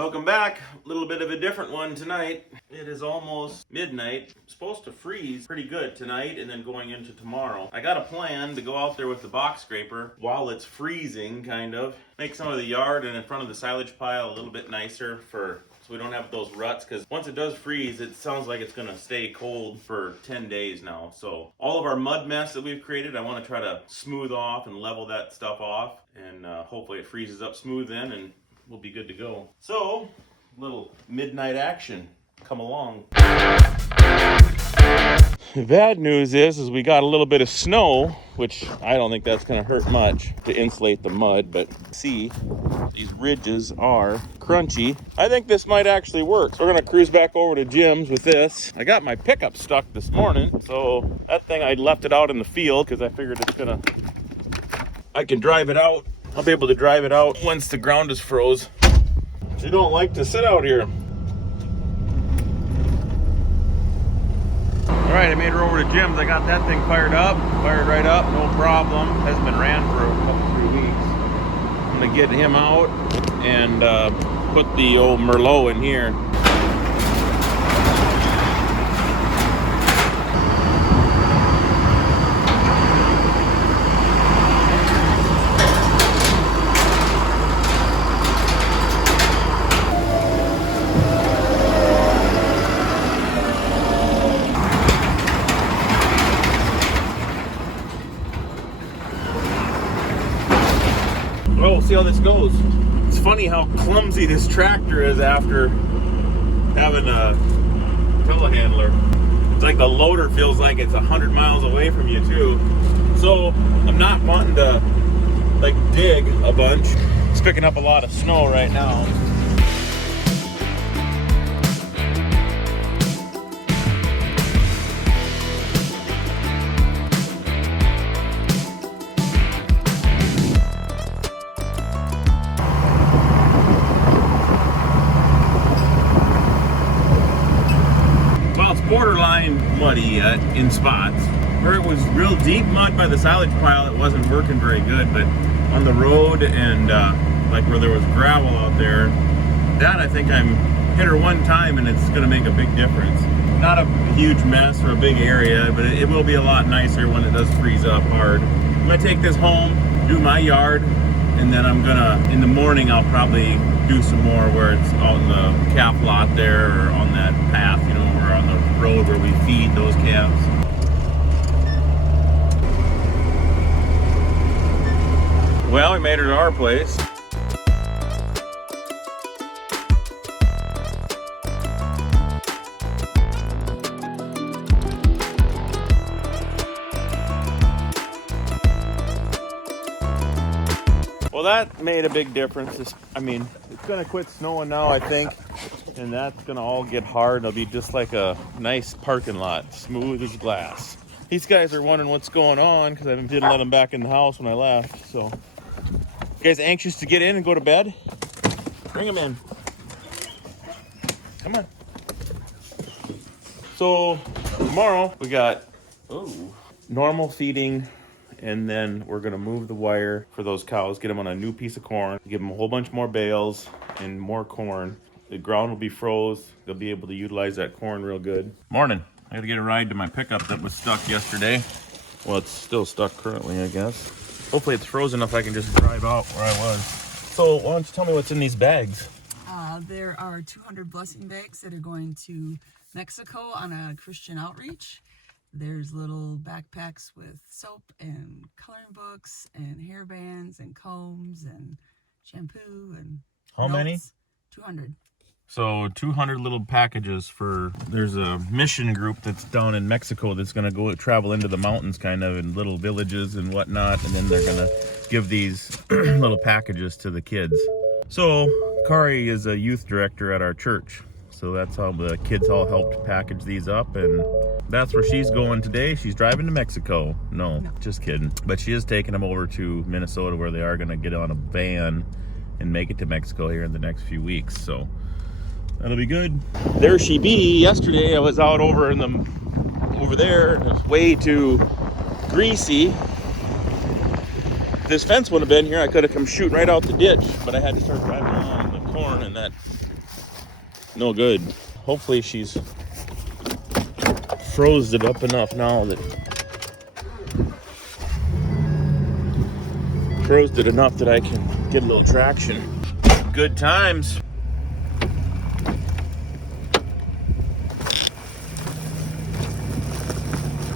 Welcome back. A little bit of a different one tonight. It is almost midnight. It's supposed to freeze pretty good tonight and then going into tomorrow. I got a plan to go out there with the box scraper while it's freezing, kind of. Make some of the yard and in front of the silage pile a little bit nicer so we don't have those ruts, because once it does freeze, it sounds like it's gonna stay cold for 10 days now. So all of our mud mess that we've created, I wanna try to smooth off and level that stuff off, and hopefully it freezes up smooth then and we'll be good to go. So, little midnight action. Come along. The bad news is we got a little bit of snow, which I don't think that's gonna hurt much to insulate the mud, but see, these ridges are crunchy. I think this might actually work. So we're gonna cruise back over to Jim's with this. I got my pickup stuck this morning, so that thing, I left it out in the field because I figured I can drive it out. I'll be able to drive it out once the ground is froze. You don't like to sit out here. All right, I made her over to Jim's. I got that thing fired right up, no problem. Hasn't been ran for a couple, 3 weeks. I'm gonna get him out and put the old Merlot in here. Well, we'll see how this goes. It's funny how clumsy this tractor is after having a telehandler. It's like the loader feels like it's 100 miles away from you too. So I'm not wanting to like dig a bunch. It's picking up a lot of snow right now. Borderline muddy yet in spots. Where it was real deep mud by the silage pile, it wasn't working very good, but on the road and like where there was gravel out there, that I think I'm hit her one time and it's gonna make a big difference. Not a huge mess or a big area, but it will be a lot nicer when it does freeze up hard. I'm gonna take this home, do my yard, and then I'm gonna, in the morning, I'll probably do some more where it's out in the calf lot there or on that path, you know, or on the road where we feed those calves. Well, we made it to our place. Well, that made a big difference. It's gonna quit snowing now, I think, and that's gonna all get hard. It'll be just like a nice parking lot, smooth as glass. These guys are wondering what's going on because I didn't let them back in the house when I left. So, you guys anxious to get in and go to bed? Bring them in. Come on. So tomorrow we got normal feeding. And then we're gonna move the wire for those cows, get them on a new piece of corn, give them a whole bunch more bales and more corn. The ground will be froze. They'll be able to utilize that corn real good. Morning. I had to get a ride to my pickup that was stuck yesterday. Well, it's still stuck currently, I guess. Hopefully it's frozen enough I can just drive out where I was. So why don't you tell me what's in these bags? There are 200 blessing bags that are going to Mexico on a Christian outreach. There's little backpacks with soap and coloring books and hair bands and combs and shampoo and How many? 200. So 200 little packages there's a mission group that's down in Mexico that's gonna go travel into the mountains kind of in little villages and whatnot, and then they're gonna give these little packages to the kids. So Kari is a youth director at our church. So that's how the kids all helped package these up, and that's where she's going today. She's driving to Mexico. No, just kidding. But she is taking them over to Minnesota where they are gonna get on a van and make it to Mexico here in the next few weeks. So that'll be good. There she be. Yesterday I was out over there. It was way too greasy. If this fence wouldn't have been here, I could have come shooting right out the ditch, but I had to start driving along the corn and that no good. Hopefully she's froze it up enough now that I can get a little traction. Good times.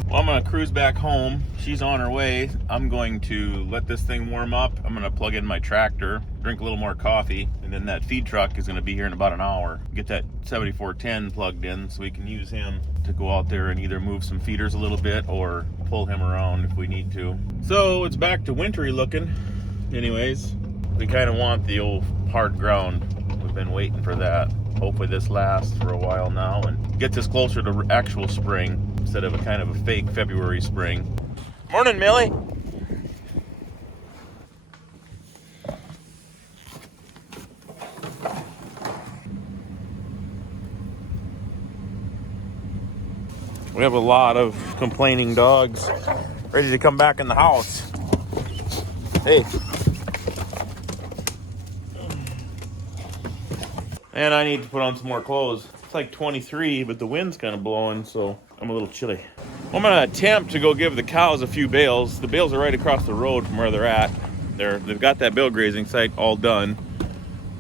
Well, I'm gonna cruise back home. She's on her way. I'm going to let this thing warm up. I'm gonna plug in my tractor, drink a little more coffee, and then that feed truck is gonna be here in about an hour. Get that 7410 plugged in so we can use him to go out there and either move some feeders a little bit or pull him around if we need to. So it's back to wintry looking. Anyways, we kind of want the old hard ground. We've been waiting for that. Hopefully this lasts for a while now and gets us closer to actual spring instead of a kind of a fake February spring. Morning, Millie. We have a lot of complaining dogs ready to come back in the house. Hey. And I need to put on some more clothes. It's like 23, but the wind's kind of blowing, so I'm a little chilly. I'm gonna attempt to go give the cows a few bales. The bales are right across the road from where they're at. They've got that bale grazing site all done.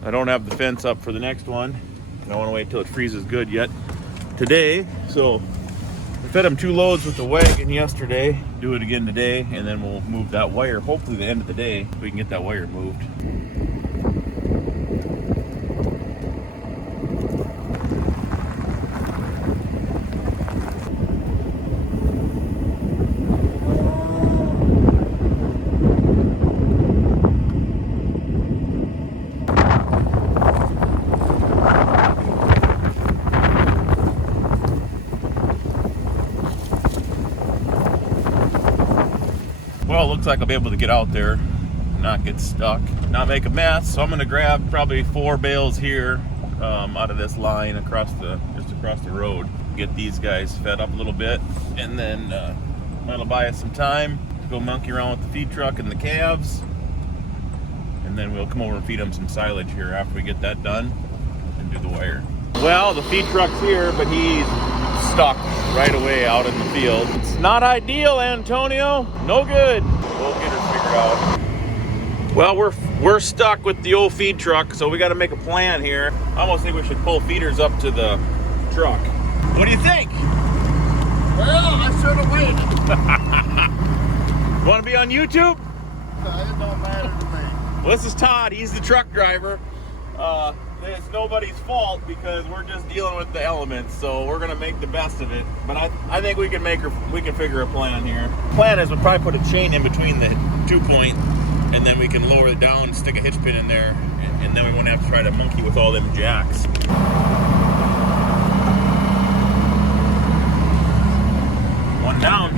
I don't have the fence up for the next one. I don't want to wait till it freezes good yet today. So I fed them 2 loads with the wagon yesterday. Do it again today, and then we'll move that wire. Hopefully the end of the day we can get that wire moved. Well, it looks like I'll be able to get out there, not get stuck, not make a mess. So I'm going to grab probably 4 bales here out of this line just across the road. Get these guys fed up a little bit, and then that'll buy us some time to go monkey around with the feed truck and the calves. And then we'll come over and feed them some silage here after we get that done and do the wire. Well, the feed truck's here, but he's stuck right away out in the field. It's not ideal, Antonio. No good. We'll get her figured out. Well, we're stuck with the old feed truck, so we got to make a plan here. I almost think we should pull feeders up to the truck. What do you think? Well, I should have waited. Want to be on YouTube? It don't matter to me. Well, this is Todd. He's the truck driver. It's nobody's fault because we're just dealing with the elements, so we're gonna make the best of it. But I think we can figure a plan here. Plan is we'll probably put a chain in between the 2-point, and then we can lower it down, stick a hitch pin in there, and then we won't have to try to monkey with all them jacks. 1 down,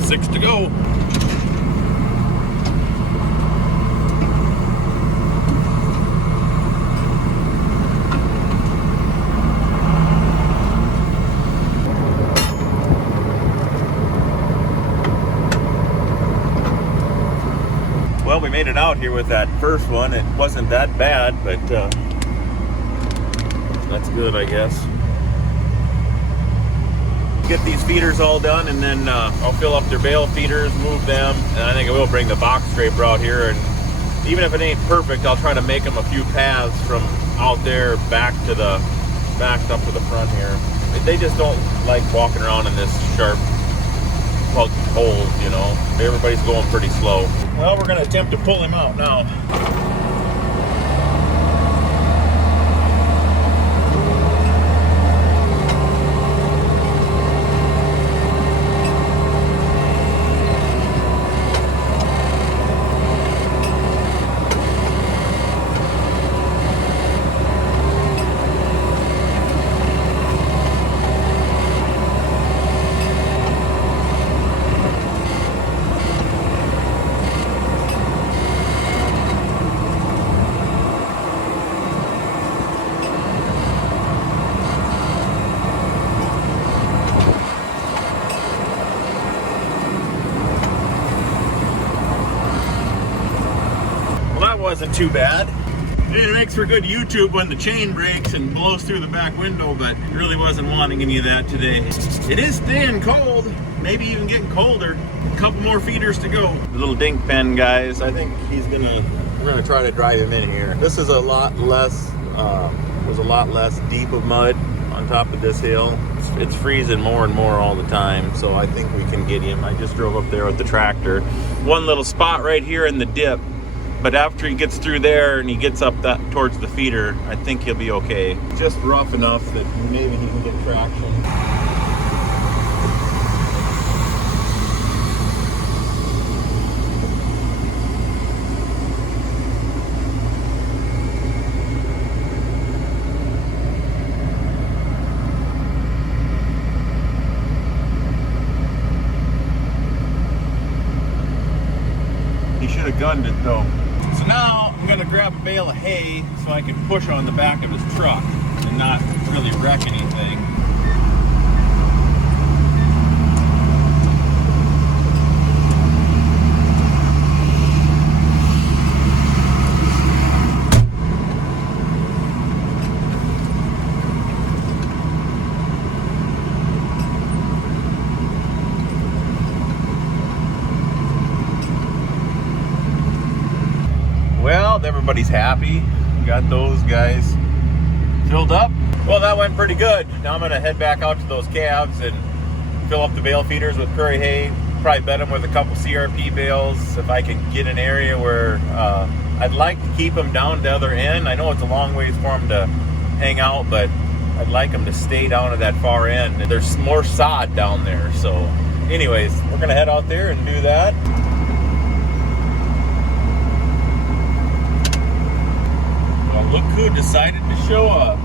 6 to go. Well, we made it out here with that first one. It wasn't that bad, but that's good, I guess. Get these feeders all done, and then I'll fill up their bale feeders, move them, and I think I will bring the box scraper out here. And even if it ain't perfect, I'll try to make them a few paths from out there back up to the front here. They just don't like walking around in this sharp plugged holes, you know. Everybody's going pretty slow. Well, we're going to attempt to pull him out now. Wasn't too bad. It makes for good YouTube when the chain breaks and blows through the back window, but really wasn't wanting any of that today. It is staying cold, maybe even getting colder. A couple more feeders to go. The little dink pen, guys, I think we're gonna try to drive him in here. This is a lot less, was a lot less deep of mud on top of this hill. It's freezing more and more all the time, so I think we can get him. I just drove up there with the tractor. One little spot right here in the dip, but after he gets through there and he gets up that towards the feeder, I think he'll be okay. Just rough enough that maybe he can get traction. He should have gunned it though. So now I'm gonna grab a bale of hay so I can push on the back of his truck and not really wreck anything. Well, everybody's happy. Got those guys filled up. Well, that went pretty good. Now I'm gonna head back out to those calves and fill up the bale feeders with prairie hay. Probably bed them with a couple CRP bales if I can get an area where I'd like to keep them down the other end. I know it's a long ways for them to hang out, but I'd like them to stay down at that far end. There's more sod down there. So anyways, we're gonna head out there and do that. Look who decided to show up.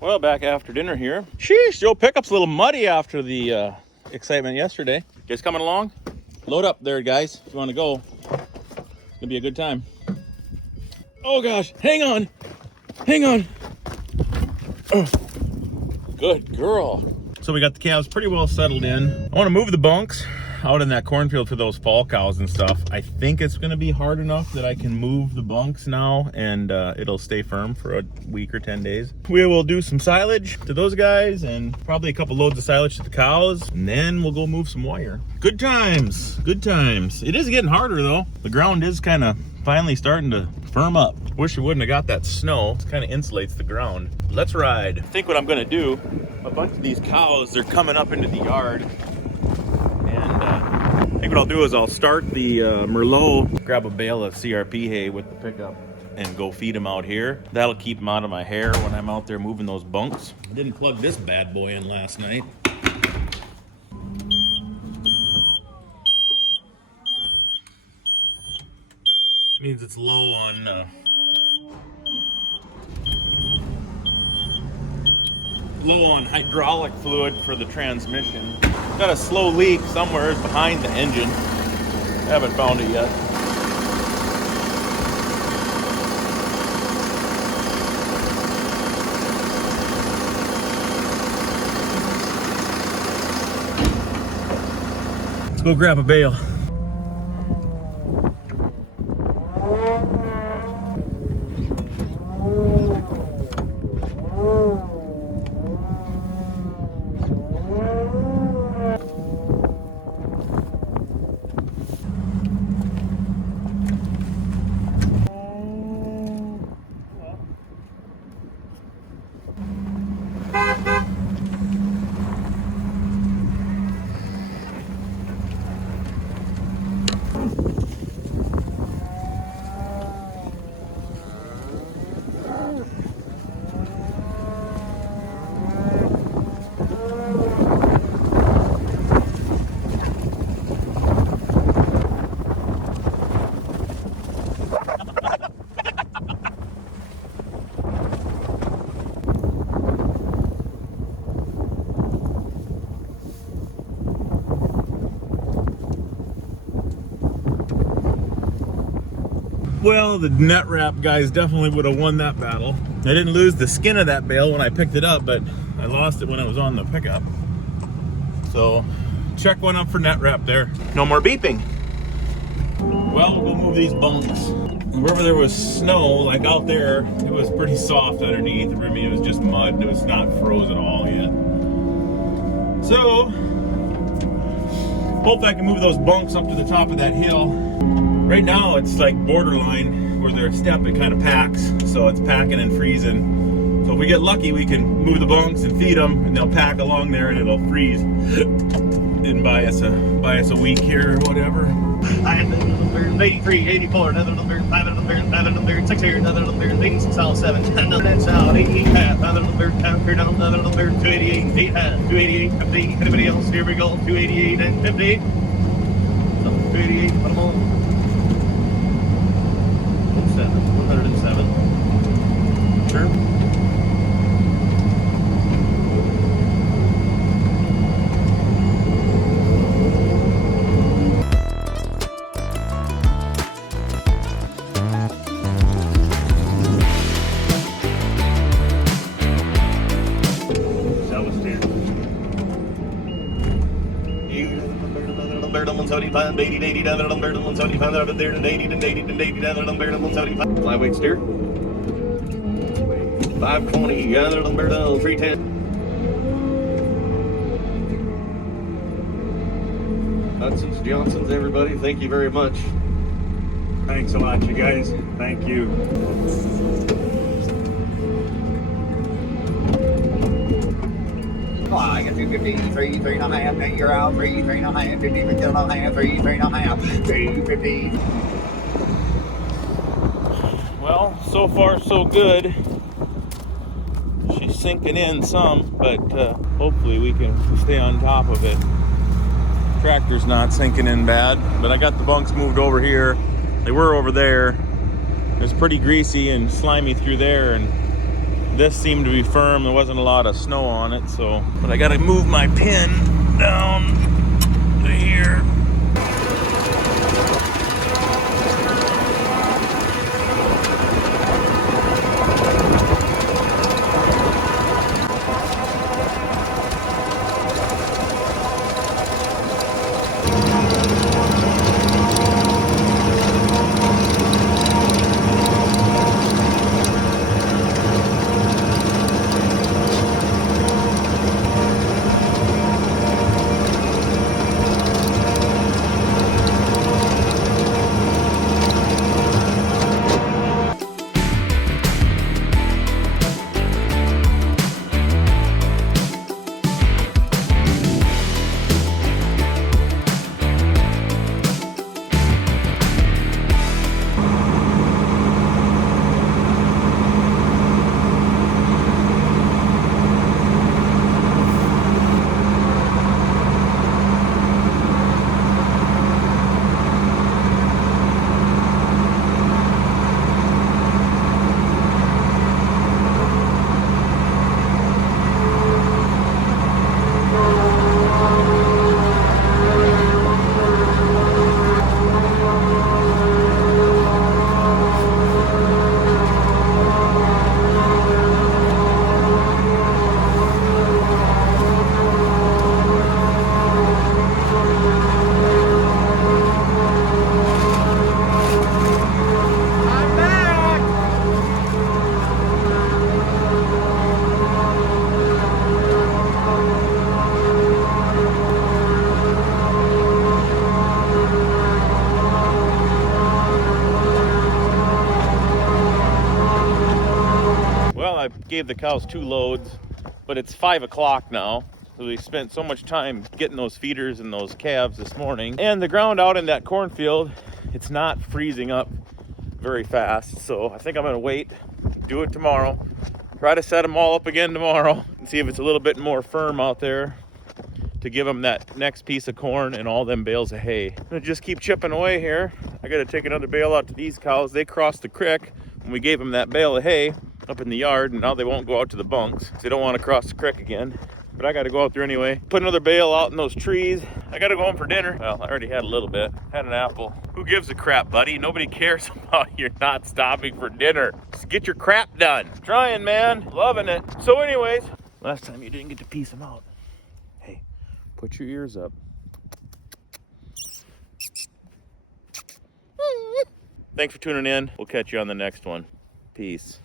Well, back after dinner here. Sheesh, Joe Pickup's a little muddy after the excitement yesterday. You guys coming along? Load up there, guys, if you want to go. It's gonna be a good time. Oh gosh, hang on. Hang on. Oh, good girl. So we got the calves pretty well settled in. I want to move the bunks out in that cornfield for those fall cows and stuff. I think it's going to be hard enough that I can move the bunks now and it'll stay firm for a week or 10 days. We will do some silage to those guys and probably a couple loads of silage to the cows, and then we'll go move some wire. Good times, good times. It is getting harder though. The ground is kind of finally starting to firm up. Wish we wouldn't have got that snow. It kind of insulates the ground. Let's ride. I think what I'm going to do, a bunch of these cows, they're coming up into the yard. I think what I'll do is I'll start the Merlot, grab a bale of CRP hay with the pickup and go feed them out here. That'll keep them out of my hair when I'm out there moving those bunks. I didn't plug this bad boy in last night. Means it's low on hydraulic fluid for the transmission. Got a slow leak somewhere behind the engine. Haven't found it yet. Let's go grab a bale. Well, the net wrap guys definitely would have won that battle. I didn't lose the skin of that bale when I picked it up, but I lost it when I was on the pickup. So check one up for net wrap there. No more beeping. Well, we'll move these bunks. Wherever there was snow, like out there, it was pretty soft underneath. I mean, it was just mud. It was not froze at all yet. So, hope I can move those bunks up to the top of that hill. Right now, it's like borderline where they're step, it kind of packs. So it's packing and freezing. So if we get lucky, we can move the bunks and feed them, and they'll pack along there, and it'll freeze and buy us a week here or whatever. 83, 84, another little bird, 5 little bird, 5 little bird, 6 here, another little bird, 86, all 7, another that's out, 88 half, another little bird, count here down, another little bird, 288, 8 half, 288, 50, anybody else, here we go, 288 and 50, so 288, put them on, 107, sure. Flyweight steer. 520, other little bird on 310. Hudson's, Johnson's, everybody, thank you very much. Thanks a lot, you guys. Thank you. I got 250, 3, 3.5, then you're out, 3, 3.5, 50, 3.5, 3, 3.5, 350. Well, so far so good. She's sinking in some, but hopefully we can stay on top of it. Tractor's not sinking in bad, but I got the bunks moved over here. They were over there. It was pretty greasy and slimy through there, and this seemed to be firm. There wasn't a lot of snow on it, so. But I gotta move my pin down to here. I gave the cows 2 loads, but it's 5 o'clock now. So we spent so much time getting those feeders and those calves this morning. And the ground out in that cornfield, it's not freezing up very fast. So I think I'm gonna wait, do it tomorrow. Try to set them all up again tomorrow and see if it's a little bit more firm out there to give them that next piece of corn and all them bales of hay. I'm gonna just keep chipping away here. I gotta take another bale out to these cows. They crossed the creek when we gave them that bale of hay up in the yard, and now they won't go out to the bunks. They don't want to cross the creek again. but I got to go out there anyway. Put another bale out in those trees. I got to go home for dinner. Well, I already had a little bit. Had an apple. Who gives a crap, buddy? Nobody cares about you not stopping for dinner. Just get your crap done. Trying, man. Loving it. So anyways, last time you didn't get to piece them out. Hey, put your ears up. Thanks for tuning in. We'll catch you on the next one. Peace.